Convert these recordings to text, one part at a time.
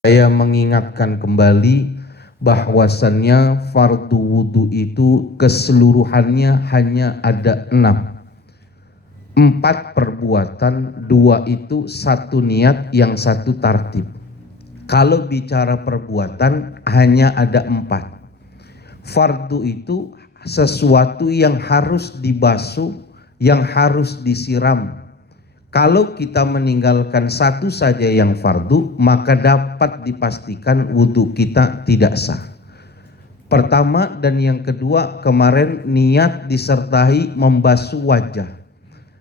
Saya mengingatkan kembali bahwasannya fardu wudhu itu keseluruhannya hanya ada 6. 4 perbuatan, 2 itu satu niat, yang satu tartib. Kalau bicara perbuatan hanya ada 4. Fardu itu sesuatu yang harus dibasuh, yang harus disiram. Kalau kita meninggalkan satu saja yang fardu, maka dapat dipastikan wudhu kita tidak sah. Pertama dan yang kedua, kemarin niat disertai membasuh wajah.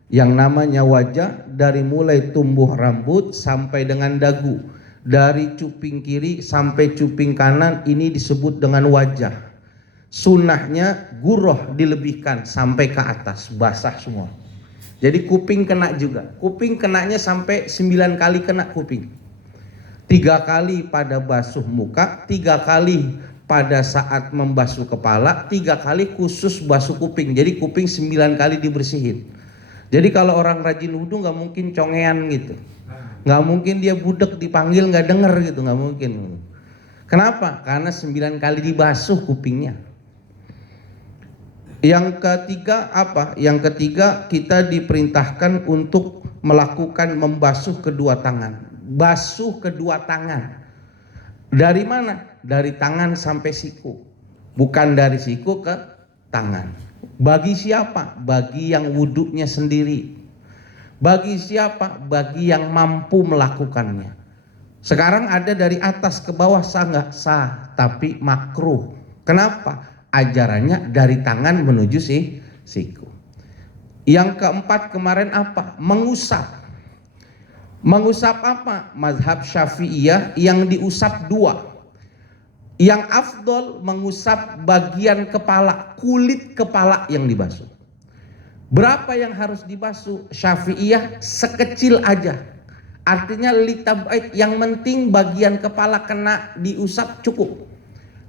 Yang namanya wajah dari mulai tumbuh rambut sampai dengan dagu, dari cuping kiri sampai cuping kanan, ini disebut dengan wajah. Sunnahnya guroh dilebihkan sampai ke atas, basah semua. Jadi kuping kena juga. Kuping kenanya sampai 9 kali kena kuping. 3 kali pada basuh muka, 3 kali pada saat membasuh kepala, 3 kali khusus basuh kuping. Jadi kuping 9 kali dibersihin. Jadi kalau orang rajin wudhu nggak mungkin congean gitu. Nggak mungkin dia budek dipanggil nggak denger gitu, nggak mungkin. Kenapa? Karena 9 kali dibasuh kupingnya. Yang ketiga apa? Yang ketiga, kita diperintahkan untuk melakukan membasuh kedua tangan. Basuh kedua tangan. Dari mana? Dari tangan sampai siku. Bukan dari siku ke tangan. Bagi siapa? Bagi yang wudhunya sendiri. Bagi siapa? Bagi yang mampu melakukannya. Sekarang ada dari atas ke bawah, sah nggak? Sah, tapi makruh. Kenapa? Ajarannya dari tangan menuju siku. Yang keempat kemarin apa? Mengusap. Mengusap apa? Mazhab Syafi'iyah yang diusap 2. Yang afdol mengusap bagian kepala, kulit kepala yang dibasuh. Berapa yang harus dibasuh? Syafi'iyah sekecil aja. Artinya litabait, yang penting bagian kepala kena diusap cukup.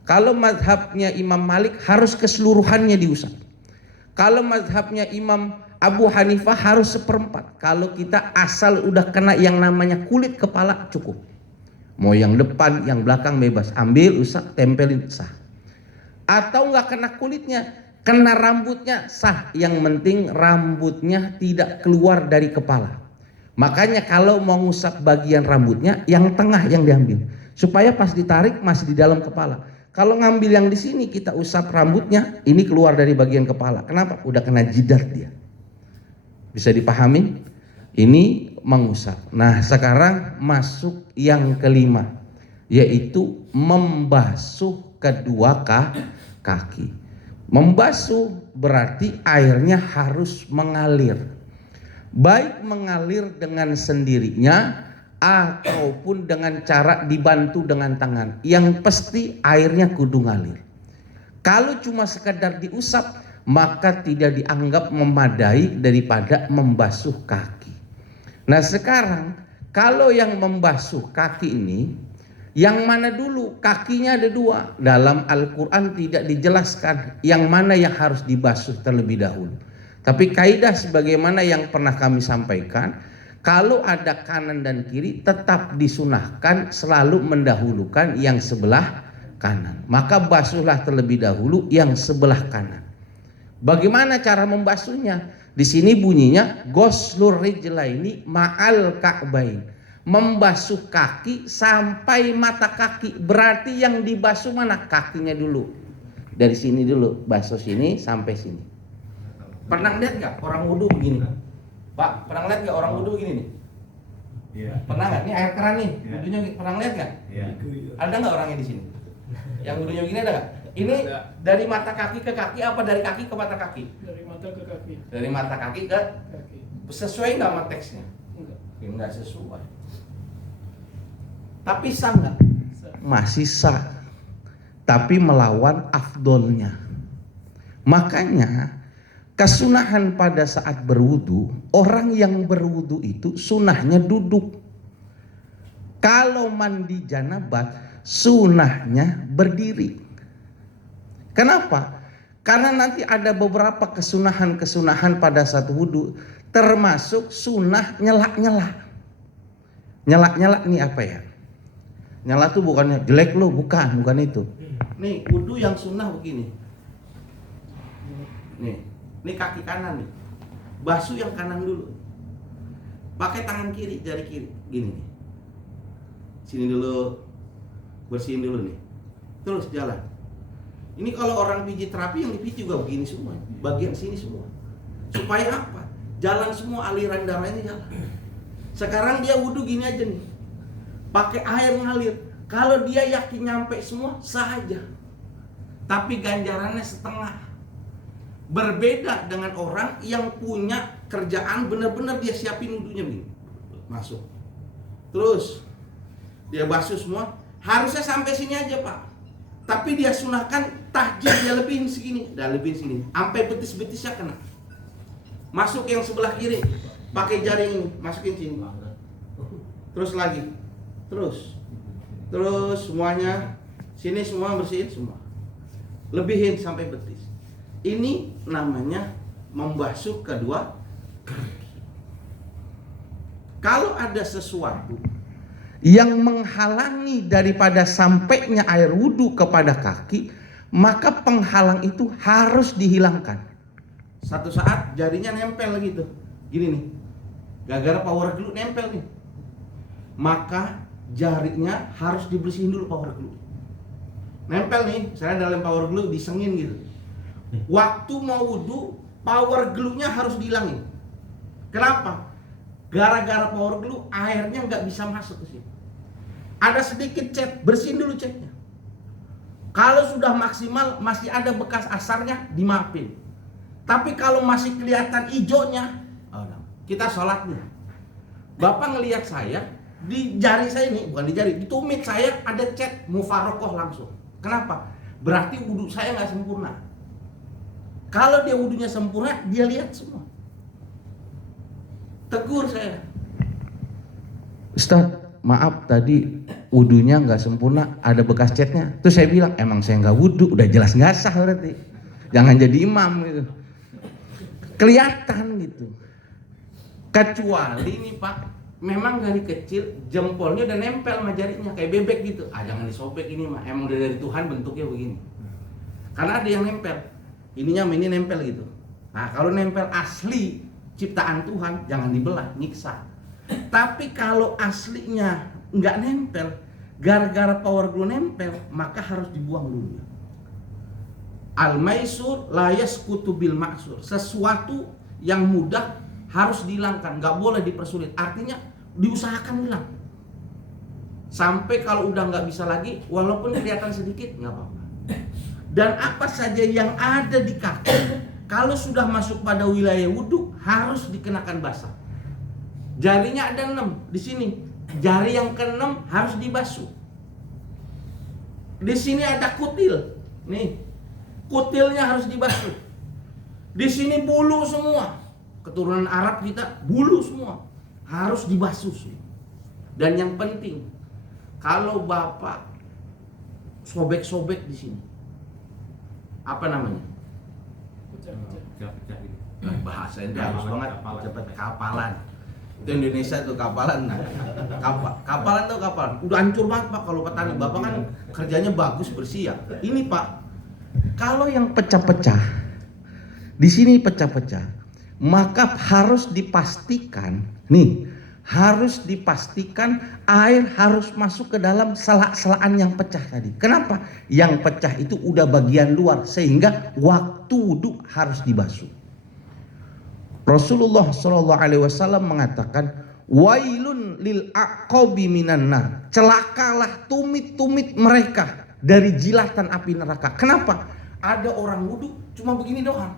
Kalau mazhabnya Imam Malik harus keseluruhannya diusap. Kalau mazhabnya Imam Abu Hanifah harus 1/4. Kalau kita asal udah kena yang namanya kulit kepala cukup. Mau yang depan, yang belakang bebas. Ambil, usap, tempelin, sah. Atau nggak kena kulitnya, kena rambutnya, sah. Yang penting rambutnya tidak keluar dari kepala. Makanya kalau mau ngusap bagian rambutnya, yang tengah yang diambil. Supaya pas ditarik masih di dalam kepala. Kalau ngambil yang di sini, kita usap rambutnya, ini keluar dari bagian kepala. Kenapa? Udah kena jidat dia. Bisa dipahami? Ini mengusap. Nah, sekarang masuk yang kelima, yaitu membasuh kedua kaki. Membasuh berarti airnya harus mengalir. Baik mengalir dengan sendirinya ataupun dengan cara dibantu dengan tangan. Yang pasti airnya kudu ngalir. Kalau cuma sekedar diusap, maka tidak dianggap memadai daripada membasuh kaki. Nah sekarang, kalau yang membasuh kaki ini, yang mana dulu? Kakinya ada 2. Dalam Al-Quran tidak dijelaskan yang mana yang harus dibasuh terlebih dahulu. Tapi kaidah sebagaimana yang pernah kami sampaikan, kalau ada kanan dan kiri tetap disunahkan selalu mendahulukan yang sebelah kanan. Maka basuhlah terlebih dahulu yang sebelah kanan. Bagaimana cara membasuhnya? Di sini bunyinya ghuslur rijlaini ma'al ka'bain. Membasuh kaki sampai mata kaki. Berarti yang dibasuh mana? Kakinya dulu. Dari sini dulu, basuh sini sampai sini. Pernah lihat nggak orang wudhu begini? Pak, pernah lihat nggak orang wudhu begini nih? Iya. Pernah nggak? Ini air keran nih. Ya. Wudhunya pernah lihat nggak? Iya. Ada nggak orangnya di sini? Yang wudhunya begini ada nggak? Ini dari mata kaki ke kaki apa dari kaki ke mata kaki? Dari mata ke kaki. Dari mata kaki ke kaki. Sesuai nggak sama teksnya? Enggak. Enggak sesuai. Tapi sah nggak? Masih sah. Tapi melawan afdolnya. Makanya kesunahan pada saat berwudu, orang yang berwudu itu sunahnya duduk. Kalau mandi janabat, sunahnya berdiri. Kenapa? Karena nanti ada beberapa kesunahan-kesunahan pada saat wudu, termasuk sunah nyela-nyela. Nyela-nyela ini apa ya? Nyala tuh bukannya jelek lo, bukan itu. Nih wudu yang sunnah begini. Nih kaki kanan nih. Basuh yang kanan dulu. Pakai tangan kiri, jari kiri, gini nih. Sini dulu, bersihin dulu nih. Terus jalan. Ini kalau orang pijit terapi yang dipijit juga begini semua, bagian sini semua. Supaya apa? Jalan semua, aliran darahnya jalan. Sekarang dia wudu gini aja nih. Pakai air ngalir. Kalau dia yakin nyampe semua, sah aja. Tapi ganjarannya setengah. Berbeda dengan orang yang punya kerjaan benar-benar dia siapin wudunya begini. Masuk. Terus dia basuh semua. Harusnya sampai sini aja, Pak. Tapi dia sunahkan tahjid, dia lebihin segini, dan lebihin segini. Sampai betis-betisnya kena. Masuk yang sebelah kiri. Pakai jari ini, masukin sini. Terus lagi. Terus semuanya sini semua bersihin semua. Lebihin sampai betis. Ini namanya membasuh kedua kaki. Kalau ada sesuatu yang menghalangi daripada sampainya air wudhu kepada kaki, maka penghalang itu harus dihilangkan. Satu saat jarinya nempel gitu, gini nih, gara-gara power glue nempel nih, maka jarinya harus dibersihin dulu power glue. Nempel nih, saya dalam power glue disengin gitu. Waktu mau wudhu, power glue-nya harus dihilangin. Kenapa? Gara-gara power glue, airnya nggak bisa masuk ke sini. Ada sedikit cat, bersihin dulu catnya. Kalau sudah maksimal, masih ada bekas asarnya, dimaafin. Tapi kalau masih kelihatan hijaunya, kita sholat nih. Bapak ngelihat saya, di jari saya ini, bukan di jari, di tumit saya ada cat mufarokoh langsung. Kenapa? Berarti wudhu saya nggak sempurna. Kalau dia wudhunya sempurna, dia lihat semua. Tegur saya, Ustaz, maaf tadi wudhunya nggak sempurna, ada bekas catnya. Terus saya bilang, emang saya nggak wudhu, udah jelas nggak sah berarti. Jangan jadi imam gitu. Kelihatan gitu. Kecuali nih Pak, memang dari kecil jempolnya udah nempel sama jarinya kayak bebek gitu. Jangan disobek ini mah, emang udah dari Tuhan bentuknya begini. Karena ada yang nempel, ininya ini nempel gitu. Nah kalau nempel asli ciptaan Tuhan, jangan dibelah, nyiksa. Tapi kalau aslinya nggak nempel, gara-gara power glue nempel, maka harus dibuang dulu. Al-maisur la yasqutu bil maksur. Sesuatu yang mudah harus dihilangkan, nggak boleh dipersulit. Artinya diusahakan hilang. Sampai kalau udah nggak bisa lagi, walaupun kelihatan sedikit nggak apa-apa. Dan apa saja yang ada di kaki, kalau sudah masuk pada wilayah wudhu harus dikenakan basah. Jarinya ada 6 di sini. Jari yang ke-6 harus dibasuh. Di sini ada kutil. Nih, kutilnya harus dibasuh. Di sini bulu semua. Keturunan Arab kita bulu semua harus dibasuh. Dan yang penting, kalau Bapak sobek-sobek di sini, apa namanya? Bahasa ini harus banget, cepat kapalan. Itu Indonesia tuh kapalan. Kapalan tuh kapalan. Udah hancur banget Pak kalau petani. Bapak kan kerjanya bagus bersih ya. Ini Pak, kalau yang pecah-pecah, di sini pecah-pecah, maka harus dipastikan, nih, harus dipastikan air harus masuk ke dalam sela-selaan yang pecah tadi. Kenapa? Yang pecah itu udah bagian luar, sehingga waktu wudhu harus dibasuh. Rasulullah SAW mengatakan, wailun lil aqabi minan nar. Celakalah tumit-tumit mereka dari jilatan api neraka. Kenapa? Ada orang wudhu cuma begini doang,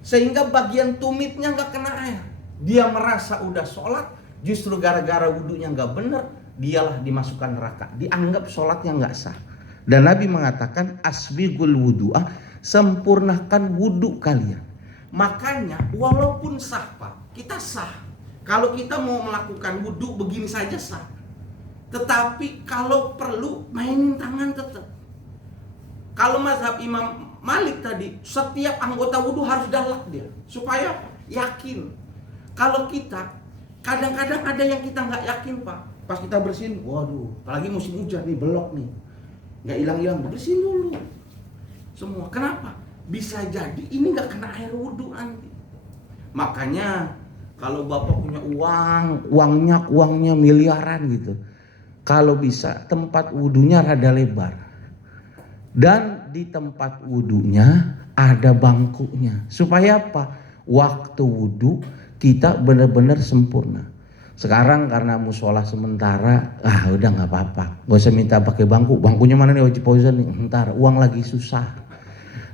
sehingga bagian tumitnya nggak kena air. Dia merasa udah sholat, justru gara-gara wudhunya nggak bener, dialah dimasukkan neraka. Dianggap sholatnya nggak sah. Dan Nabi mengatakan, asbigul wudu'ah, sempurnakan wudhu kalian. Makanya walaupun sah Pak, kita sah. Kalau kita mau melakukan wudhu begini saja sah. Tetapi kalau perlu mainin tangan tetap. Kalau mazhab Imam Malik tadi, setiap anggota wudhu harus dalak dia. Supaya yakin. Kalau kita, kadang-kadang ada yang kita nggak yakin Pak. pas kita bersihin, waduh, apalagi musim hujan nih, belok nih, nggak hilang-hilang, bersihin dulu semua. Kenapa? Bisa jadi ini nggak kena air wudhu nanti. Makanya kalau Bapak punya uangnya miliaran gitu, kalau bisa tempat wudhunya rada lebar, dan di tempat wudhunya ada bangkunya, supaya apa? Waktu wudhu kita benar-benar sempurna. Sekarang karena musola sementara, udah nggak apa-apa, nggak usah minta pakai bangku. Bangkunya mana nih wajib Fauzan nih? Ntar uang lagi susah.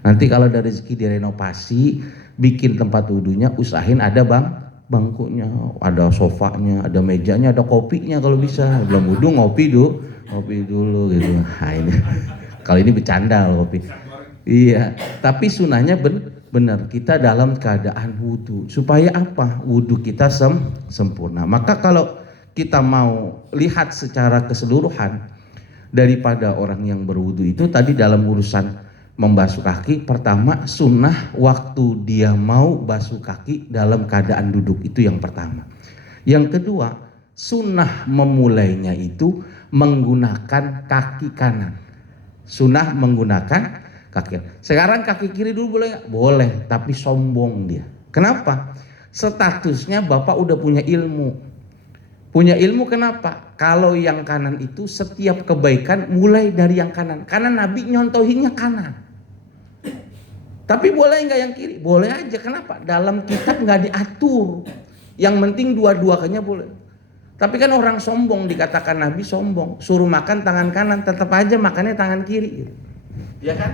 Nanti kalau ada rezeki direnovasi, bikin tempat wudhunya, usahain ada bangkunya, ada sofanya, ada mejanya, ada kopinya kalau bisa. Belum wudhu ngopi dulu gitu. Nah, ini kalau ini bercanda kopi. Iya, tapi sunahnya benar, kita dalam keadaan wudhu. Supaya apa? Wudhu kita sempurna. Maka kalau kita mau lihat secara keseluruhan, daripada orang yang berwudhu itu tadi dalam urusan membasuh kaki, pertama sunnah waktu dia mau basuh kaki dalam keadaan duduk, itu yang pertama. Yang kedua, sunnah memulainya itu menggunakan kaki kanan. Sunnah menggunakan kaki. Sekarang kaki kiri dulu boleh nggak? Boleh, tapi sombong dia. Kenapa? Statusnya Bapak udah punya ilmu. Punya ilmu kenapa? Kalau yang kanan itu setiap kebaikan mulai dari yang kanan. Karena Nabi nyontohinnya kanan. Tapi boleh nggak yang kiri? Boleh aja. Kenapa? Dalam kitab nggak diatur. Yang penting dua-duanya boleh. Tapi kan orang sombong, dikatakan Nabi sombong, suruh makan tangan kanan, tetap aja makannya tangan kiri. Iya kan?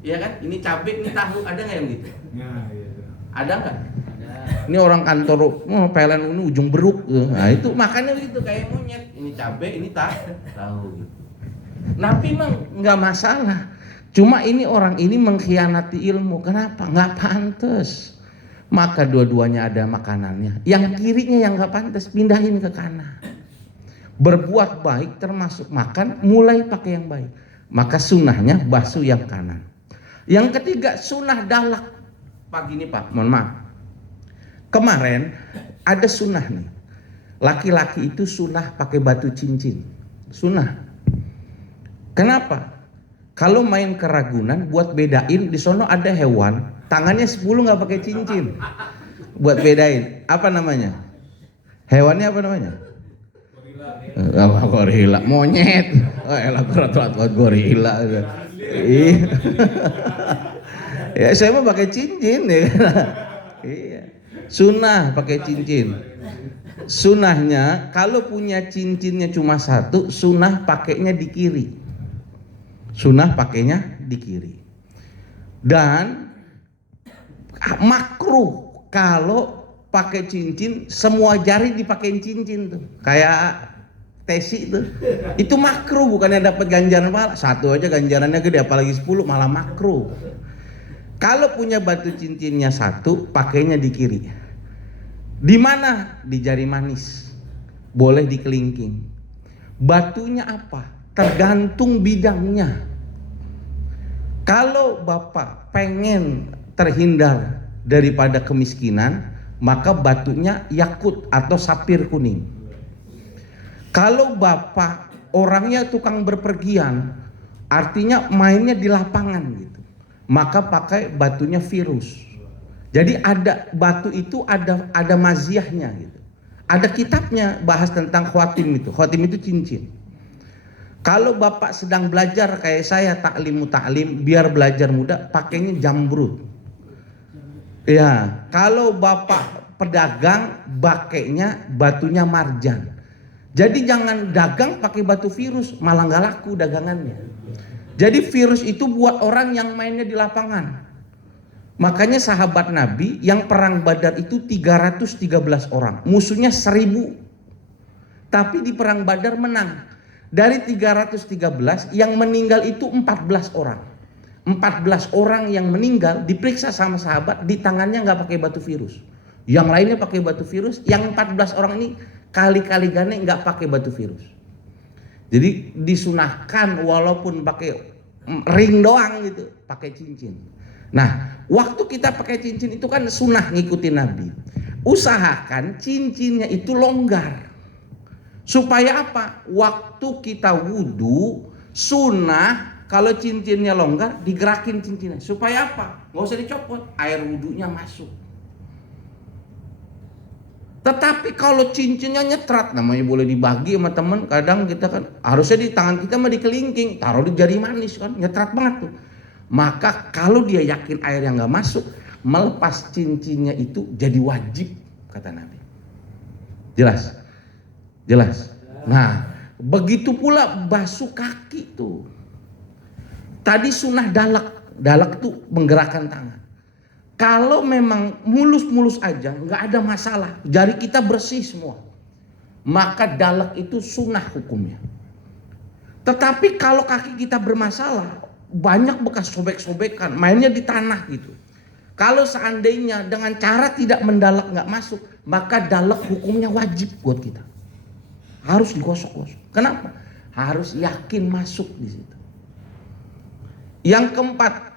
Iya kan? Ini cabai, ini tahu, ada nggak yang gitu? Nah, iya. Ada nggak? Ini orang kantor, PLN ini ujung beruk. Nah itu makannya gitu kayak monyet. Ini cabai, ini tahu. Gitu. Nabi mah nggak masalah. Cuma ini orang ini mengkhianati ilmu. Kenapa? Nggak pantas. Maka dua-duanya ada makanannya. Yang kirinya yang nggak pantas pindahin ke kanan. Berbuat baik termasuk makan, mulai pakai yang baik. Maka sunnahnya basuh yang kanan. Yang ketiga sunnah dalak. Pagi ini Pak, mohon maaf. Kemarin ada sunnah nih. Laki-laki itu sunnah pakai batu cincin. Sunnah. Kenapa? Kalau main ke Ragunan buat bedain, di sono ada hewan tangannya 10 nggak pakai cincin. Buat bedain. Apa namanya? Hewannya apa namanya? Gorila. Monyet. Oh elah berat gorila. Ya saya mah pakai cincin ya. Iya. Sunnah pakai cincin. Sunnahnya kalau punya cincinnya cuma satu, sunnah pakainya di kiri. Sunnah pakainya di kiri. Dan makruh kalau pakai cincin semua jari dipakein cincin tuh. Kayak tesi tuh. Itu makruh, bukannya dapat ganjaran pahala. Satu aja ganjarannya gede, apalagi 10 malah makruh. Kalau punya batu cincinnya satu, pakainya di kiri. Di mana? Di jari manis. Boleh di kelingking. Batunya apa? Tergantung bidangnya. Kalau Bapak pengen terhindar daripada kemiskinan, maka batunya yakut atau sapir kuning. Kalau Bapak orangnya tukang berpergian, artinya mainnya di lapangan gitu, maka pakai batunya virus. Jadi ada batu itu ada maziahnya gitu. Ada kitabnya bahas tentang khawatim itu. Khawatim itu cincin. Kalau Bapak sedang belajar kayak saya taklim, biar belajar mudah, pakainya jambrut. Ya, kalau Bapak pedagang, pakainya batunya marjan. Jadi jangan dagang pakai batu virus, malah nggak laku dagangannya. Jadi virus itu buat orang yang mainnya di lapangan. Makanya sahabat Nabi yang perang Badar itu 313 orang, musuhnya 1000. Tapi di perang Badar menang. Dari 313 yang meninggal itu 14 orang. 14 orang yang meninggal diperiksa sama sahabat, di tangannya nggak pakai batu virus. Yang lainnya pakai batu virus, yang 14 orang ini kali-kali gane nggak pakai batu virus. Jadi disunahkan walaupun pakai ring doang gitu, pakai cincin. Nah, waktu kita pakai cincin itu kan sunnah ngikutin Nabi. Usahakan cincinnya itu longgar. Supaya apa? Waktu kita wudhu, sunnah kalau cincinnya longgar digerakin cincinnya. Supaya apa? Nggak usah dicopot, air wudhunya masuk. Tetapi kalau cincinnya nyetrat, namanya boleh dibagi sama teman, kadang kita kan harusnya di tangan kita mah dikelingking, taruh di jari manis kan, nyetrat banget tuh. Maka kalau dia yakin air yang nggak masuk, melepas cincinnya itu jadi wajib, kata Nabi. Jelas? Jelas? Nah, begitu pula basuh kaki tuh. Tadi sunnah dalak, dalak tuh menggerakkan tangan. Kalau memang mulus-mulus aja, nggak ada masalah, jari kita bersih semua, maka dalak itu sunnah hukumnya. Tetapi kalau kaki kita bermasalah, banyak bekas sobek-sobekan, mainnya di tanah gitu. Kalau seandainya dengan cara tidak mendalak nggak masuk, maka dalak hukumnya wajib buat kita. Harus digosok-gosok. Kenapa? Harus yakin masuk di situ. Yang keempat,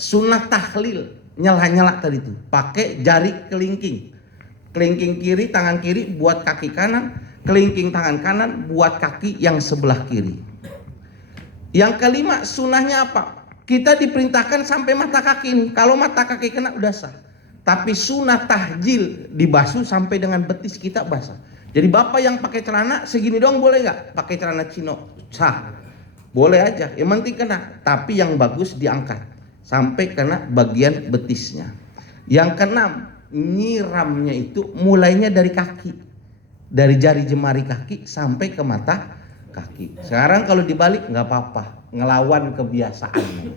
sunnah tahlil. Nyala-nyala tadi itu, pakai jari kelingking. Kelingking kiri, tangan kiri buat kaki kanan, kelingking tangan kanan buat kaki yang sebelah kiri. Yang kelima, sunnahnya apa? Kita diperintahkan sampai mata kaki ini. Kalau mata kaki kena udah sah. Tapi sunnah tahjil dibasuh sampai dengan betis kita basah. Jadi bapak yang pakai celana segini doang boleh nggak? Pakai celana chino sah, boleh aja. Yang penting kena. Tapi yang bagus diangkat sampai kena bagian betisnya. Yang keenam, nyiramnya itu mulainya dari kaki, dari jari jemari kaki sampai ke mata kaki. Sekarang kalau dibalik nggak apa-apa, ngelawan kebiasaan.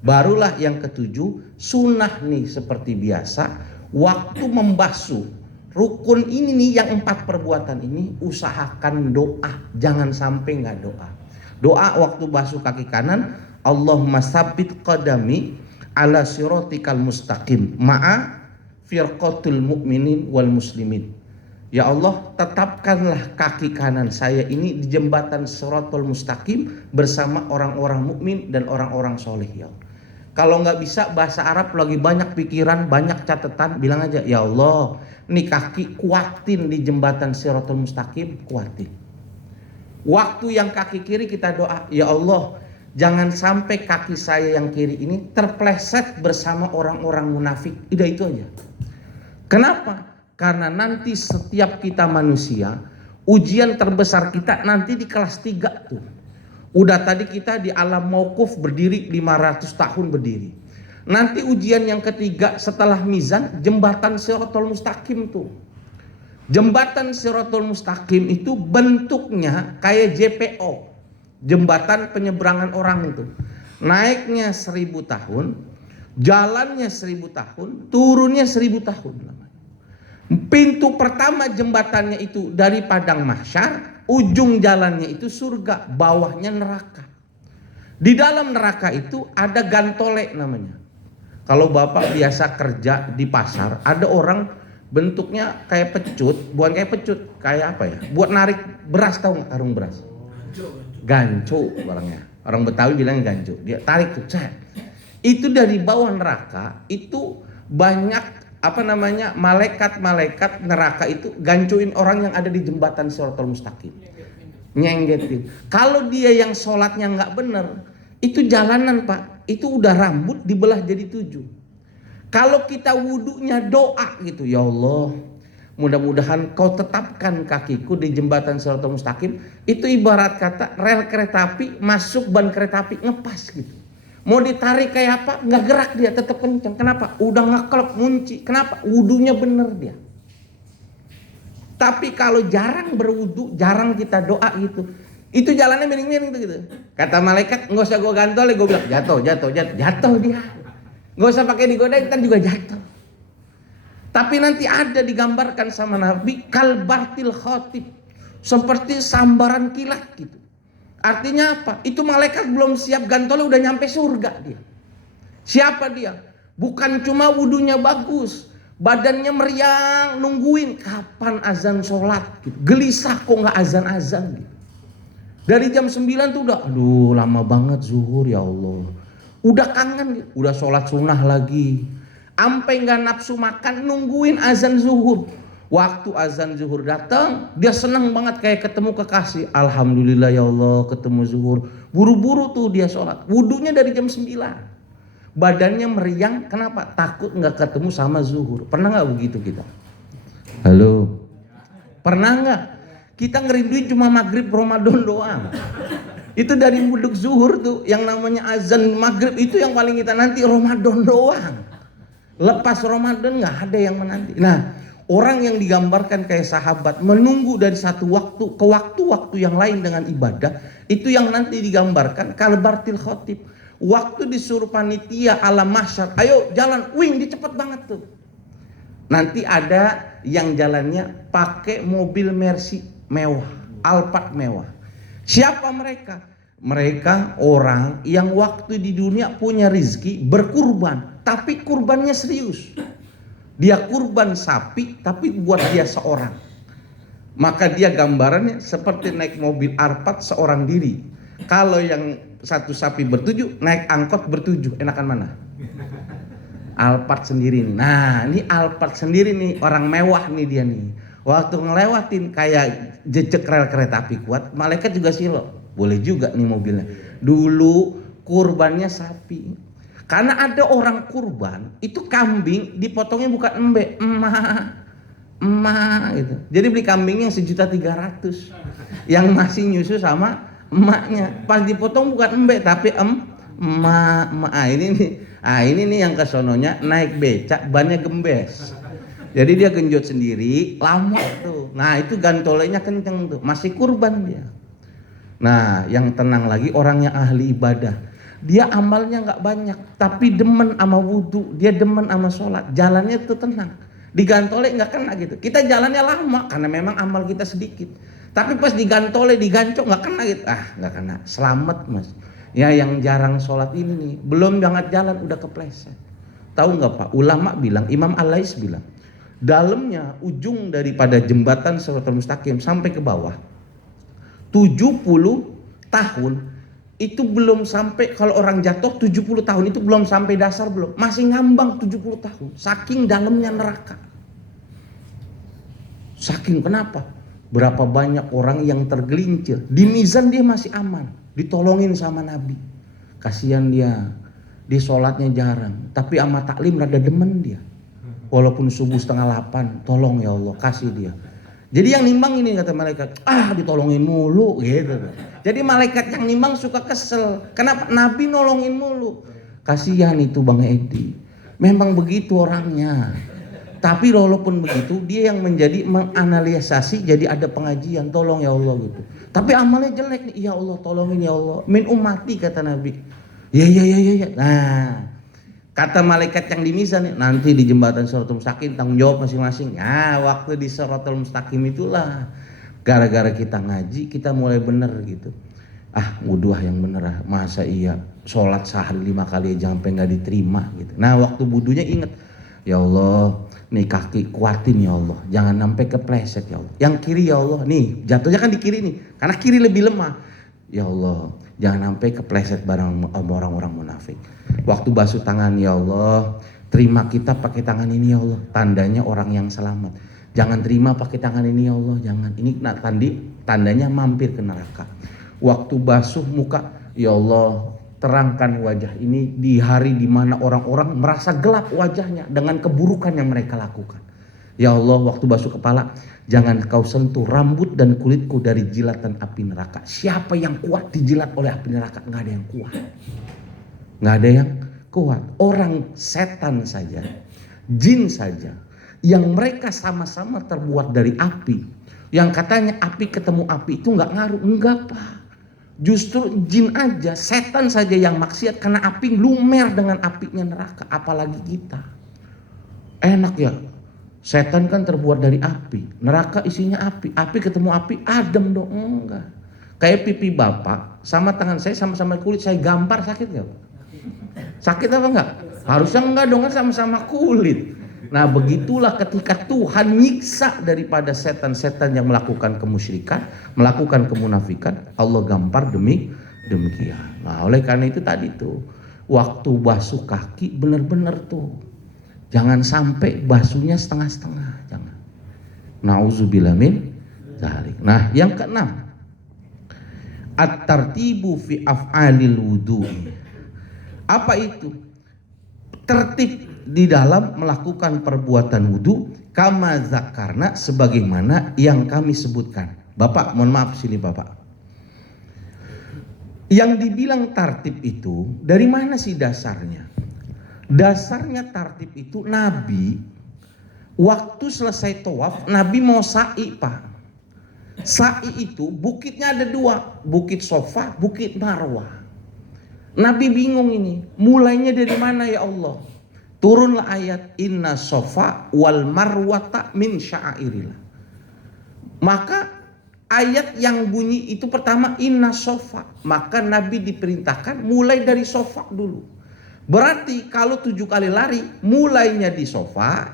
Barulah yang ketujuh, sunnah nih seperti biasa, waktu membasuh rukun ini nih, yang 4 perbuatan ini usahakan doa, jangan sampai nggak doa. Doa waktu basuh kaki kanan, Allahumma sabbit qadami ala siratikal mustaqim ma'a firqatul mu'minin wal muslimin. Ya Allah, tetapkanlah kaki kanan saya ini di jembatan siratul mustaqim bersama orang-orang mukmin dan orang-orang soleh ya Allah. Kalau nggak bisa bahasa Arab, lagi banyak pikiran, banyak catatan, bilang aja, ya Allah, nih kaki kuatin di jembatan siratul mustaqim, kuatin. Waktu yang kaki kiri kita doa, ya Allah, jangan sampai kaki saya yang kiri ini terpleset bersama orang-orang munafik. Udah itu aja. Kenapa? Karena nanti setiap kita manusia, ujian terbesar kita nanti di kelas 3 tuh. Udah tadi kita di alam mauquf berdiri 500 tahun berdiri. Nanti ujian yang ketiga setelah mizan, jembatan Shirathul Mustaqim tuh. Jembatan Shirathul Mustaqim itu bentuknya kayak JPO. Jembatan penyeberangan orang itu. Naiknya 1000 tahun, jalannya 1000 tahun, turunnya 1000 tahun. Pintu pertama jembatannya itu dari padang mahsyar, ujung jalannya itu surga, bawahnya neraka. Di dalam neraka itu ada gantole namanya. Kalau bapak biasa kerja di pasar, ada orang bentuknya kayak pecut, bukan kayak pecut, kayak apa ya? Buat narik beras, tahu nggak karung beras? Gancu barangnya. Orang Betawi bilang gancu. Dia tarik tuh, cek. Itu dari bawah neraka itu banyak malaikat-malaikat neraka itu gancuin orang yang ada di jembatan Shirathul Mustaqim. Nyenggetin. Kalau dia yang sholatnya nggak bener, itu jalanan Pak, itu udah rambut dibelah jadi 7. Kalau kita wudunya doa gitu, ya Allah, mudah-mudahan kau tetapkan kakiku di jembatan Shirathul Mustaqim. Itu ibarat kata rel kereta api masuk ban kereta api ngepas gitu. Mau ditarik kayak apa, nggak gerak dia, tetap kencang. Kenapa? Udah ngeklep munci. Kenapa? Wudunya bener dia. Tapi kalau jarang berwudu, jarang kita doa gitu, itu jalannya miring-miring gitu. Kata malaikat, nggak usah gue gantol, gue bilang jatuh dia. Nggak usah pakai digodain, ntar juga jatuh. Tapi nanti ada digambarkan sama Nabi kalbartil khotib, seperti sambaran kilat gitu. Artinya apa? Itu malaikat belum siap gantolnya udah nyampe surga dia. Siapa dia? Bukan cuma wudunya bagus, badannya meriang nungguin kapan azan sholat gitu. Gelisah kok nggak azan-azan gitu. Dari jam 9 tuh udah, aduh lama banget zuhur ya Allah. Udah kangen gitu. Udah sholat sunnah lagi. Sampai nggak nafsu makan nungguin azan zuhur. Waktu azan zuhur datang, dia senang banget kayak ketemu kekasih. Alhamdulillah ya Allah ketemu zuhur. Buru-buru tuh dia sholat. Wudunya dari jam 9. Badannya meriang, kenapa? Takut nggak ketemu sama zuhur. Pernah nggak begitu kita? Halo? Pernah nggak? Kita ngerinduin cuma maghrib Ramadan doang. Itu dari wuduk zuhur tuh, yang namanya azan maghrib itu yang paling kita nanti Ramadan doang. Lepas Ramadan nggak ada yang menanti. Nah, orang yang digambarkan kayak sahabat menunggu dari satu waktu ke waktu yang lain dengan ibadah, itu yang nanti digambarkan kalbartil khotib. Waktu disuruh panitia alam mahsyar, ayo jalan, wing, dia cepet banget tuh. Nanti ada yang jalannya pakai mobil Mercy mewah, Alphard mewah. Siapa mereka? Mereka orang yang waktu di dunia punya rizki berkurban, tapi kurbannya serius. Dia kurban sapi tapi buat dia seorang. Maka dia gambarannya seperti naik mobil Alphard seorang diri. Kalau yang satu sapi bertujuh, naik angkot bertujuh, enakan mana? Alphard sendiri nih. Nah, ini Alphard sendiri nih, orang mewah nih dia nih. Waktu ngelewatin kayak jejak rel kereta api kuat, malaikat juga silo. Boleh juga nih mobilnya. Dulu kurbannya sapi. Karena ada orang kurban, itu kambing dipotongnya bukan embe, emak gitu. Jadi beli kambing yang 1.300.000. Yang masih nyusu sama emaknya. Pas dipotong bukan embe tapi emak. Ini nih yang kesononya naik becak bannya gembes. Jadi dia genjot sendiri, lama tuh. Nah, itu gantolenya kenceng tuh, masih kurban dia. Nah, yang tenang lagi orang yang ahli ibadah. Dia amalnya nggak banyak, tapi demen sama wudhu, dia demen sama sholat, jalannya tuh tenang. Digantole nggak kena gitu. Kita jalannya lama karena memang amal kita sedikit. Tapi pas digantole, digancok nggak kena gitu. Nggak kena. Selamat mas. Ya yang jarang sholat ini nih, belum banget jalan udah kepleset. Tahu nggak Pak? Ulama bilang, Imam Al-Lais bilang, dalamnya ujung daripada jembatan Shiratal Mustaqim sampai ke bawah 70 tahun itu belum sampai. Kalau orang jatuh 70 tahun itu belum sampai dasar, belum, masih ngambang 70 tahun saking dalamnya neraka. Saking kenapa? Berapa banyak orang yang tergelincir di mizan, dia masih aman, ditolongin sama Nabi. Kasihan dia sholatnya jarang, tapi sama taklim rada demen dia. Walaupun subuh 7:30, tolong ya Allah kasih dia. Jadi yang nimbang ini kata malaikat, ditolongin mulu gitu. Jadi malaikat yang nimbang suka kesel. Kenapa? Nabi nolongin mulu. Kasihan itu Bang Edi. Memang begitu orangnya. Tapi walaupun begitu, dia yang menjadi menganalisasi, jadi ada pengajian, tolong ya Allah gitu. Tapi amalnya jelek nih, ya Allah tolongin ya Allah. Min ummati kata Nabi. Ya. Nah, kata malaikat yang di mizan, nanti di jembatan Shiratal Mustaqim tanggung jawab masing-masing. Ya, waktu di Shiratal Mustaqim itulah gara-gara kita ngaji, kita mulai bener gitu. Wudhu yang bener masa iya sholat sehari 5 kali aja sampai nggak diterima gitu. Nah, waktu wudhunya inget, ya Allah, nih kaki kuatin ya Allah, jangan sampai kepleset ya Allah. Yang kiri ya Allah, nih jatuhnya kan di kiri nih, karena kiri lebih lemah. Ya Allah, jangan sampai kepleset bareng orang-orang munafik. Waktu basuh tangan ya Allah, terima kita pakai tangan ini ya Allah, tandanya orang yang selamat. Jangan terima pakai tangan ini ya Allah, jangan. Ini tandanya mampir ke neraka. Waktu basuh muka, ya Allah, terangkan wajah ini di hari dimana orang-orang merasa gelap wajahnya dengan keburukan yang mereka lakukan. Ya Allah, waktu basuh kepala, jangan kau sentuh rambut dan kulitku dari jilatan api neraka. Siapa yang kuat dijilat oleh api neraka? Nggak ada yang kuat. Nggak ada yang kuat. Orang setan saja, jin saja, yang mereka sama-sama terbuat dari api, yang katanya api ketemu api itu nggak ngaruh. Enggak Pak. Justru jin aja, setan saja yang maksiat karena api lumer dengan apinya neraka, apalagi kita. Enak ya, setan kan terbuat dari api, neraka isinya api, api ketemu api, adem dong. Enggak. Kayak pipi bapak sama tangan saya sama-sama kulit, saya gampar, sakit gak Pak? Sakit apa enggak? Harusnya enggak dong, kan sama-sama kulit. Nah begitulah ketika Tuhan nyiksa daripada setan-setan yang melakukan kemusyrikan, melakukan kemunafikan, Allah gampar demikian. Nah oleh karena itu tadi tuh, waktu basuh kaki bener-bener tuh, jangan sampai basuhnya setengah-setengah, jangan. Nauzubillah min dzalik. Nah, yang keenam, at-tartibu fi af'alil wudu'i. Apa itu? Tertib di dalam melakukan perbuatan wudu, kama zakarna, sebagaimana yang kami sebutkan. Bapak, mohon maaf sini Bapak. Yang dibilang tartib itu dari mana sih dasarnya? Dasarnya tartib itu Nabi waktu selesai tawaf, Nabi mau sa'i Pak. Sa'i itu bukitnya ada dua, Bukit Sofa, Bukit Marwah. Nabi bingung ini, mulainya dari mana ya Allah? Turunlah ayat inna sofa wal marwata min sya'airillah. Maka ayat yang bunyi itu pertama inna sofa, maka Nabi diperintahkan mulai dari sofa dulu. Berarti kalau 7 kali lari, mulainya di sofa,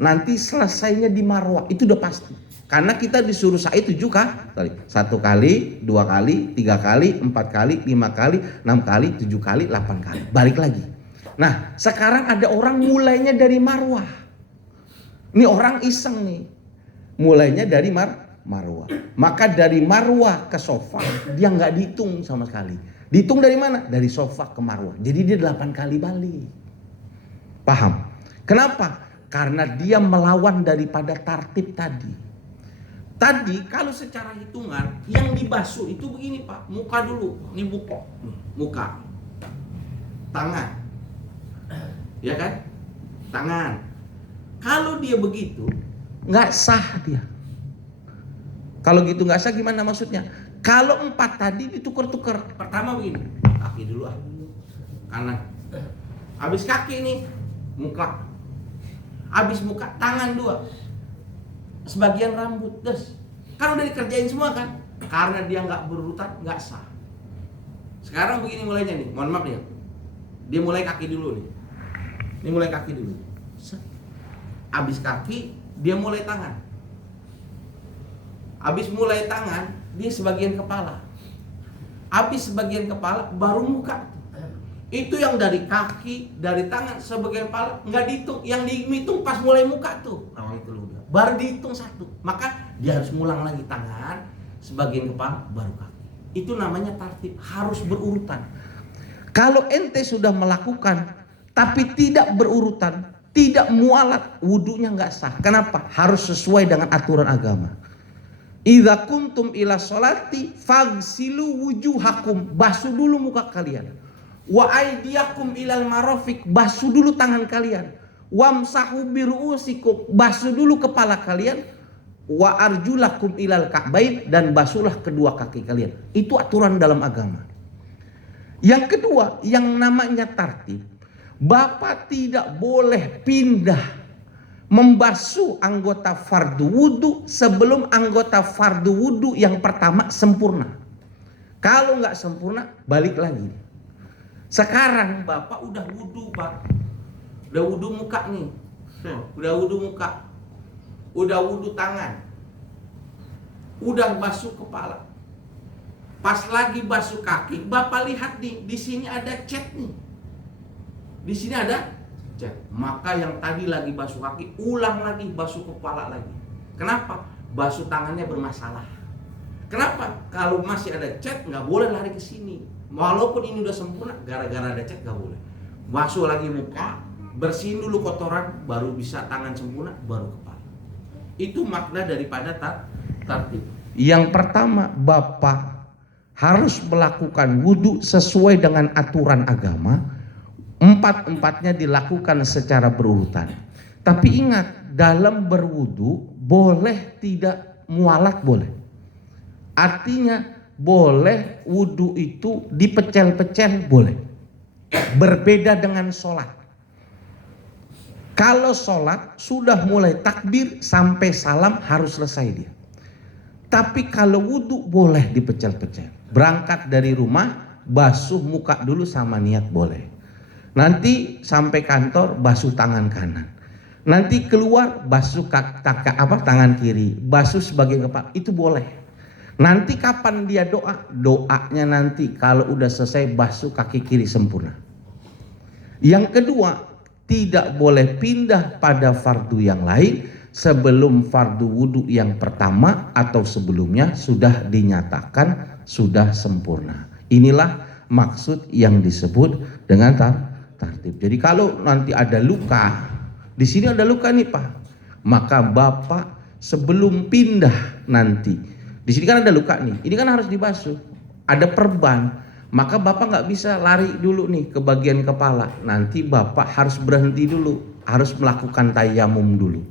nanti selesainya di marwah, itu udah pasti. Karena kita disuruh sa'i 7 kali. 1 kali, 2 kali, 3 kali, 4 kali, 5 kali, 6 kali, 7 kali, 8 kali. Balik lagi. Nah, sekarang ada orang mulainya dari marwah. Ini orang iseng nih. Mulainya dari marwah. Maka dari marwah ke sofa, dia nggak dihitung sama sekali. Dihitung dari mana? Dari sofa ke marwah. Jadi dia 8 kali balik. Paham? Kenapa? Karena dia melawan daripada tartib tadi. Tadi kalau secara hitungan yang dibasuh itu begini Pak, muka dulu, ini muka, tangan, ya kan, tangan. Kalau dia begitu nggak sah dia. Kalau gitu nggak sah gimana maksudnya? Kalau 4 tadi ditukar-tukar, pertama begini, kaki dulu kanan, habis kaki nih muka, habis muka tangan 2. Sebagian rambut, kan udah dikerjain semua kan? Karena dia nggak berurutan, nggak sah. Sekarang begini mulainya nih, mohon maaf nih. Dia mulai kaki dulu nih. Ini mulai kaki dulu. Abis kaki, dia mulai tangan. Abis mulai tangan, dia sebagian kepala. Abis sebagian kepala, baru muka. Itu yang dari kaki, dari tangan, sebagian kepala nggak dihitung. Yang dihitung pas mulai muka tuh. Nah, itu lu udah. Baru dihitung 1. Maka dia harus ngulang lagi tangan, sebagian kepala, baru kaki. Itu namanya tartib, harus berurutan. Kalau ente sudah melakukan tapi tidak berurutan, tidak mualat, wudunya nggak sah. Kenapa? Harus sesuai dengan aturan agama. Idza kuntum ila sholati fagsilu wujuhakum, basuh dulu muka kalian. Wa aydiyakum ilal marafiq, basuh dulu tangan kalian. Wamsahu biru'usikum, basuh dulu kepala kalian. Wa arjulakum ilal ka'bain, dan basuhlah kedua kaki kalian. Itu aturan dalam agama. Yang kedua, yang namanya tartib, Bapak tidak boleh pindah membasuh anggota fardu wudu sebelum anggota fardu wudu yang pertama sempurna. Kalau nggak sempurna, balik lagi. Sekarang Bapak udah wudu Pak, udah wudu muka nih, udah wudu muka, udah wudu tangan, udah basuh kepala. Pas lagi basuh kaki, Bapak lihat nih, di sini ada cat nih, di sini ada cat. Maka yang tadi lagi basuh kaki, ulang lagi basuh kepala lagi. Kenapa? Basuh tangannya bermasalah. Kenapa? Kalau masih ada cat, nggak boleh lari ke sini. Walaupun ini udah sempurna, gara-gara ada cat nggak boleh. Basuh lagi muka, bersihin dulu kotoran, baru bisa tangan sempurna, baru kepala. Itu makna daripada tartib. Yang pertama, Bapak harus melakukan wudu sesuai dengan aturan agama. 4-4-nya dilakukan secara berurutan. Tapi ingat, dalam berwudu boleh tidak mualat, boleh. Artinya boleh wudu itu dipecel-pecel, boleh. Berbeda dengan sholat. Kalau sholat sudah mulai takbir sampai salam harus selesai dia. Tapi kalau wudu boleh dipecel-pecel. Berangkat dari rumah, basuh muka dulu sama niat boleh. Nanti sampai kantor basuh tangan kanan. Nanti keluar basuh tangan kiri, basuh sebagian kepala, itu boleh. Nanti kapan dia doa? Doanya nanti kalau udah selesai basuh kaki kiri sempurna. Yang kedua, tidak boleh pindah pada fardu yang lain sebelum fardu wudhu yang pertama atau sebelumnya sudah dinyatakan sudah sempurna. Inilah maksud yang disebut dengan tartib. Jadi kalau nanti ada luka, di sini ada luka nih Pak, maka Bapak sebelum pindah nanti, di sini kan ada luka nih, ini kan harus dibasuh, ada perban, maka Bapak nggak bisa lari dulu nih ke bagian kepala, nanti Bapak harus berhenti dulu, harus melakukan tayamum dulu.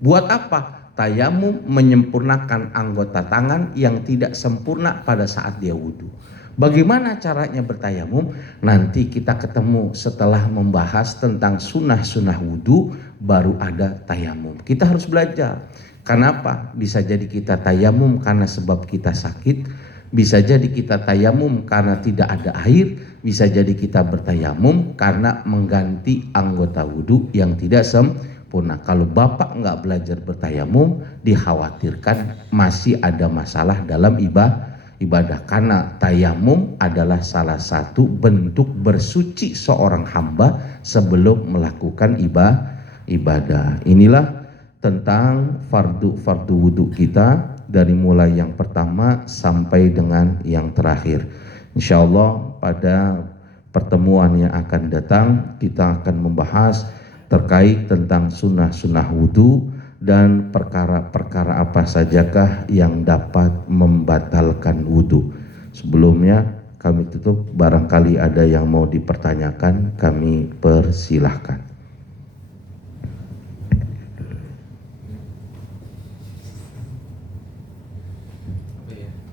Buat apa? Tayamum menyempurnakan anggota tangan yang tidak sempurna pada saat dia wudhu. Bagaimana caranya bertayamum? Nanti kita ketemu setelah membahas tentang sunnah-sunnah wudhu, baru ada tayamum. Kita harus belajar. Kenapa? Bisa jadi kita tayamum karena sebab kita sakit, bisa jadi kita tayamum karena tidak ada air, bisa jadi kita bertayamum karena mengganti anggota wudhu yang tidak sempurna. Kalau Bapak nggak belajar bertayamum, dikhawatirkan masih ada masalah dalam ibadah, karena tayamum adalah salah satu bentuk bersuci seorang hamba sebelum melakukan ibadah. Inilah tentang fardu wudhu kita dari mulai yang pertama sampai dengan yang terakhir. Insya Allah pada pertemuan yang akan datang kita akan membahas terkait tentang sunnah-sunnah wudhu dan perkara-perkara apa sajakah yang dapat membatalkan wudhu. Sebelumnya kami tutup, barangkali ada yang mau dipertanyakan, kami persilahkan.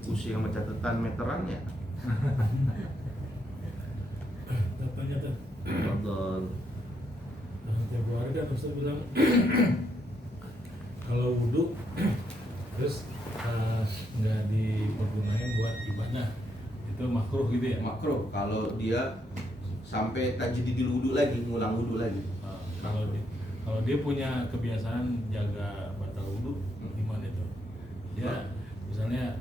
Usia sama catatan meterannya. Datanya tuh. Betul. Tiap hari kan Ustaz bilang kalau wudhu terus nggak dipergunakan buat ibadah itu makruh gitu ya? Makruh kalau dia sampai tajdidul wudhu lagi, ngulang wudhu lagi. Kalau dia punya kebiasaan jaga batal wudhu, gimana itu? Dia misalnya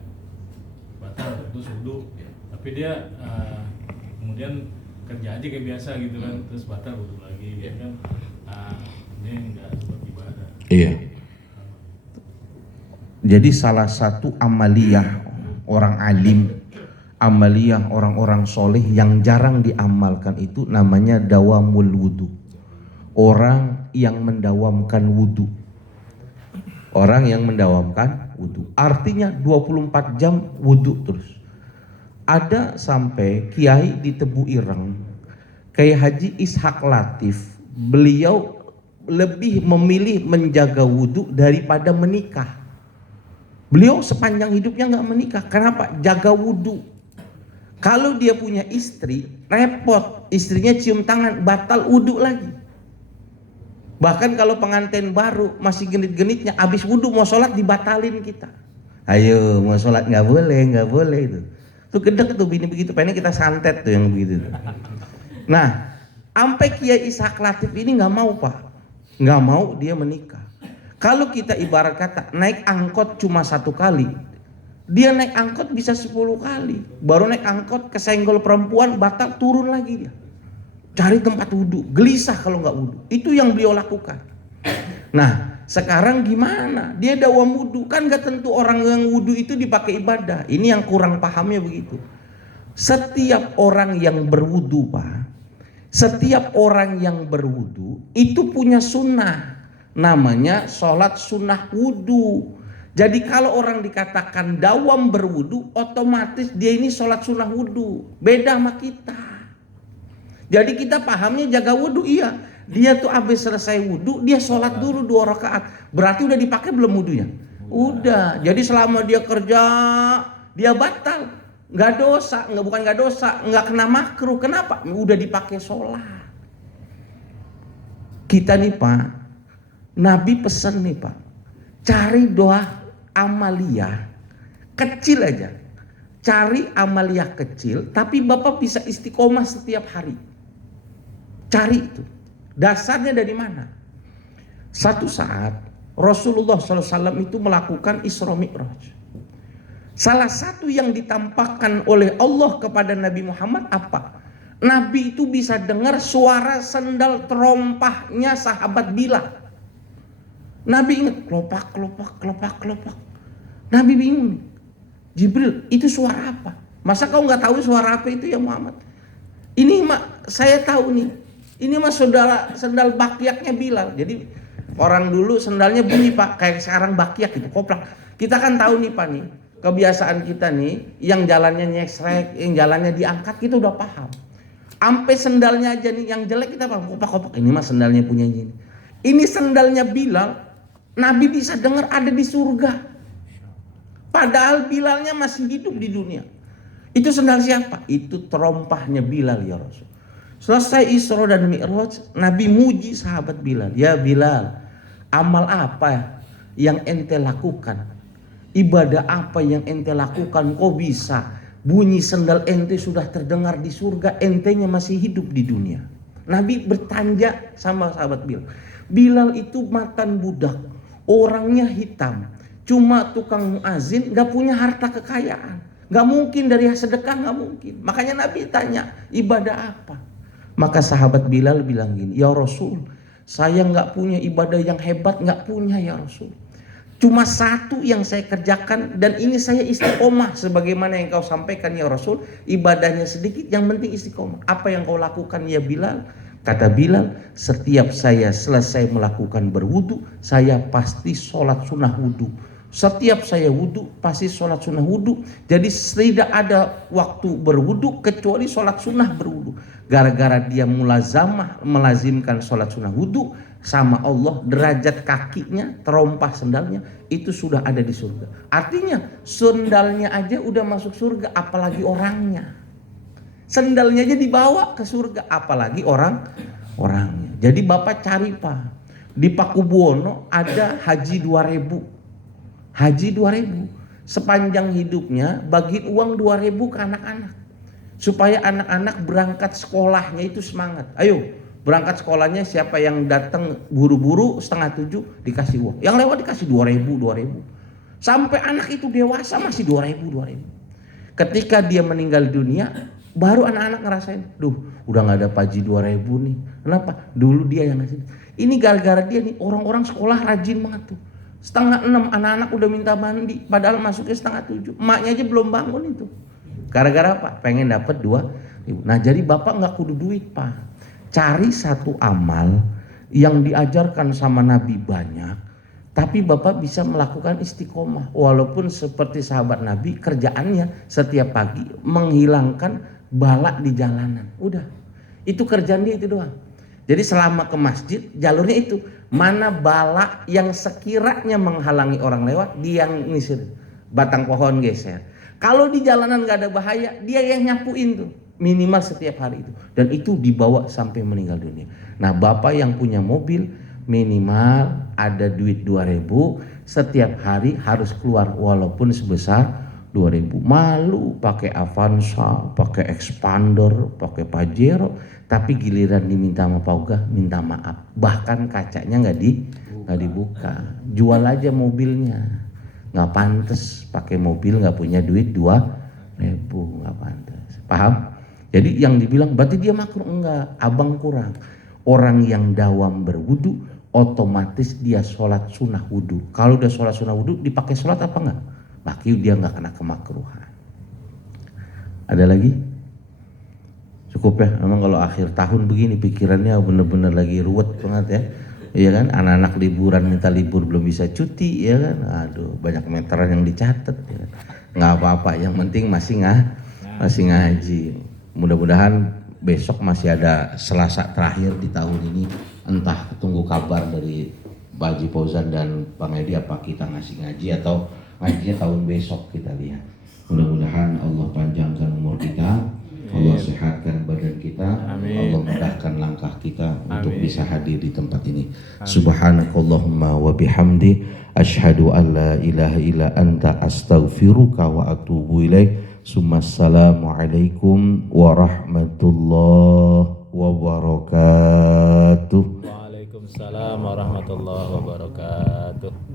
batal terus wudhu, tapi dia kemudian kerja aja kayak biasa gitu kan, terus batal wudhu lagi, gitu kan? Dia nggak buat ibadah. Iya. Jadi salah satu amaliyah orang alim, amaliyah orang-orang soleh yang jarang diamalkan itu namanya dawamul wudhu. Orang yang mendawamkan wudhu. Orang yang mendawamkan wudhu. Artinya 24 jam wudhu terus. Ada sampai kiai di Tebu Ireng, Kiai Haji Ishak Latif, beliau lebih memilih menjaga wudhu daripada menikah. Beliau sepanjang hidupnya nggak menikah. Kenapa? Jaga wudhu. Kalau dia punya istri, repot. Istrinya cium tangan, batal wudhu lagi. Bahkan kalau pengantin baru masih genit-genitnya, habis wudhu mau sholat dibatalin kita. Ayo mau sholat nggak boleh itu. Tuh gedek tuh bini begitu, pengen kita santet tuh yang begitu. Nah, sampai Kiai Ishak Latif ini nggak mau Pak, nggak mau dia menikah. Kalau kita ibarat kata naik angkot cuma 1 kali, dia naik angkot bisa 10 kali. Baru naik angkot kesenggol perempuan batal, turun lagi dia. Cari tempat wudhu, gelisah kalau nggak wudhu. Itu yang beliau lakukan. Nah, sekarang gimana? Dia dawam wudhu, kan nggak tentu orang yang wudhu itu dipakai ibadah. Ini yang kurang pahamnya begitu. Setiap orang yang berwudhu Pak, setiap orang yang berwudhu itu punya sunnah. Namanya sholat sunnah wudhu. Jadi kalau orang dikatakan dawam berwudhu, otomatis dia ini sholat sunnah wudhu. Beda sama kita. Jadi kita pahamnya jaga wudhu, iya. Dia tuh habis selesai wudhu, dia sholat dulu 2 rakaat. Berarti udah dipakai belum wudhunya? Udah. Jadi selama dia kerja, dia batal. Nggak dosa, bukan nggak dosa, nggak kena makruh. Kenapa? Udah dipakai sholat. Kita nih Pak, Nabi pesan nih Pak, cari doa amaliyah kecil aja. Cari amaliyah kecil, tapi Bapak bisa istiqomah setiap hari. Cari itu. Dasarnya dari mana? Satu saat Rasulullah SAW itu melakukan Isra Mi'raj. Salah satu yang ditampakkan oleh Allah kepada Nabi Muhammad apa? Nabi itu bisa dengar suara sendal terompahnya sahabat Bilal. Nabi ingat, kelopak, kelopak, kelopak, kelopak. Nabi bingung nih. Jibril, itu suara apa? Masa kau nggak tahu suara apa itu ya Muhammad? Ini saya tahu nih. Ini mah saudara sendal bakyaknya Bilal. Jadi orang dulu sendalnya bunyi Pak, kayak sekarang bakyak gitu, koprak. Kita kan tahu nih Pak nih, kebiasaan kita nih, yang jalannya nyeksrek, yang jalannya diangkat kita udah paham. Ampe sendalnya aja nih yang jelek kita paham, kopak-kopak. Ini mah sendalnya punya ini. Ini sendalnya Bilal, Nabi bisa dengar ada di surga. Padahal Bilalnya masih hidup di dunia. Itu sendal siapa? Itu terompahnya Bilal ya Rasul. Selesai Isra dan Mi'raj, Nabi muji sahabat Bilal. Ya Bilal, amal apa yang ente lakukan? Ibadah apa yang ente lakukan? Kok bisa bunyi sendal ente sudah terdengar di surga, entenya masih hidup di dunia? Nabi bertanya sama sahabat Bilal. Bilal itu mantan budak, orangnya hitam, cuma tukang muazin, gak punya harta kekayaan, gak mungkin dari sedekah, gak mungkin. Makanya Nabi tanya, ibadah apa? Maka sahabat Bilal bilang gini, ya Rasul, saya gak punya ibadah yang hebat, gak punya ya Rasul. Cuma satu yang saya kerjakan dan ini saya istiqomah sebagaimana yang kau sampaikan ya Rasul, ibadahnya sedikit, yang penting istiqomah. Apa yang kau lakukan ya Bilal? Kata Bilal, setiap saya selesai melakukan berwudu, saya pasti sholat sunnah wudu. Setiap saya wudu pasti sholat sunnah wudu. Jadi tidak ada waktu berwudu kecuali sholat sunnah berwudu. Gara-gara dia melazimkan sholat sunnah wudu sama Allah, derajat kakinya, terompah sendalnya itu sudah ada di surga. Artinya sendalnya aja udah masuk surga, apalagi orangnya. Sendalnya aja dibawa ke surga, apalagi orangnya. Jadi Bapak cari Pak, di Pakubuwono ada haji 2000. Haji 2000, sepanjang hidupnya bagiin uang 2000 ke anak-anak. Supaya anak-anak berangkat sekolahnya itu semangat. Ayo, berangkat sekolahnya siapa yang datang buru-buru 6:30 dikasih uang. Yang lewat dikasih 2000. Sampai anak itu dewasa masih 2000. Ketika dia meninggal dunia, baru anak-anak ngerasain, duh udah gak ada haji 2000 nih. Kenapa? Dulu dia yang ngasih. Ini gara-gara dia nih, orang-orang sekolah rajin banget tuh. 5:30 anak-anak udah minta mandi, padahal masuknya 6:30. Emaknya aja belum bangun itu. Gara-gara apa? Pengen dapat 2000. Nah jadi Bapak nggak kudu duit Pak. Cari satu amal yang diajarkan sama Nabi banyak, tapi Bapak bisa melakukan istiqomah. Walaupun seperti sahabat Nabi, kerjaannya setiap pagi menghilangkan balak di jalanan. Udah, itu kerjaan dia itu doang. Jadi selama ke masjid, jalurnya itu. Mana bala yang sekiranya menghalangi orang lewat, dia yang ngisirin. Batang pohon geser. Kalau di jalanan gak ada bahaya, dia yang nyapuin tuh. Minimal setiap hari itu. Dan itu dibawa sampai meninggal dunia. Nah Bapak yang punya mobil, minimal ada duit 2000. Setiap hari harus keluar walaupun sebesar 2000. Malu pakai Avanza, pakai Expander, pakai Pajero. Tapi giliran diminta sama Pak Uga, minta maaf. Bahkan kacanya nggak dibuka. Jual aja mobilnya. Nggak pantas pakai mobil nggak punya duit 2000, nggak pantas. Paham? Jadi yang dibilang berarti dia makruh, enggak. Abang kurang. Orang yang dawam berwudu, otomatis dia sholat sunnah wudu. Kalau udah sholat sunnah wudu, dipakai sholat apa enggak? Maka dia nggak kena kemakruhan. Ada lagi? Cukup ya, memang kalau akhir tahun begini pikirannya bener-bener lagi ruwet banget ya. Iya kan, anak-anak liburan minta libur belum bisa cuti ya kan. Aduh, banyak meteran yang dicatat ya kan. Nggak apa-apa, yang penting masih ngaji. Mudah-mudahan besok masih ada Selasa terakhir di tahun ini. Entah tunggu kabar dari Pak Haji Fauzan dan Bang Edi apa kita ngasih ngaji atau ngajinya tahun besok kita lihat. Mudah-mudahan Allah panjangkan umur kita, Allah sehatkan badan kita, amin. Allah mudahkan langkah kita, amin. Untuk bisa hadir di tempat ini. Subhanakallahumma wa bihamdi asyhadu an la ilaha illa anta astaghfiruka wa atubu ilaik. Assalamualaikum warahmatullahi wabarakatuh. Waalaikumsalam warahmatullahi wabarakatuh.